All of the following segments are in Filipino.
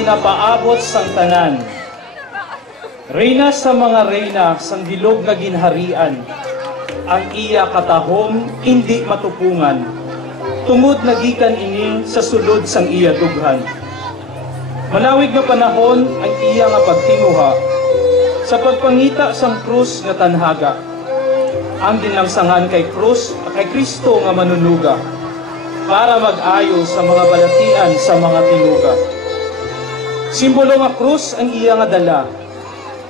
ginapaabot sang tanan. Reyna sa mga reyna sang dilog nga ginharian, ang iya katahom hindi matupungan, tungod nagikan ini sa sulod sang iya dughan. Manawig nga panahon ang iya nga pagtinguha, sa pagpangita sang krus nga tanhaga, ang ginlangsangan kay krus kay Kristo nga manunuga, para mag-ayo sa mga balatian sa mga tinuga. Simbolo nga krus ang iya nga dala,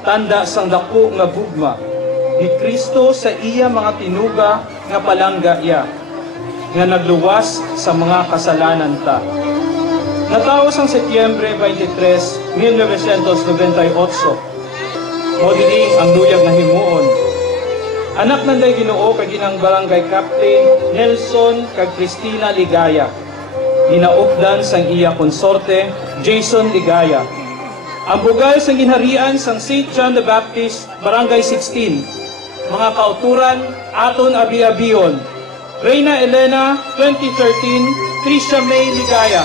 tanda sang dako nga gugma, ni Kristo sa iya mga tinuga nga palangga iya, nga nagluwas sa mga kasalanan ta. Nataos ang Setyembre 23, 1998, modiling ang luyag na himuon. Anak nanday Ginoo kag ginang barangay captain Nelson kag Cristina Ligaya. Ginaupdan sang iya konsorte Jason Ligaya. Ang bugal sang ginharian sang St. John the Baptist, barangay 16. Mga kauturan aton abi-abion. Reyna Elena 2013, Tricia May Ligaya.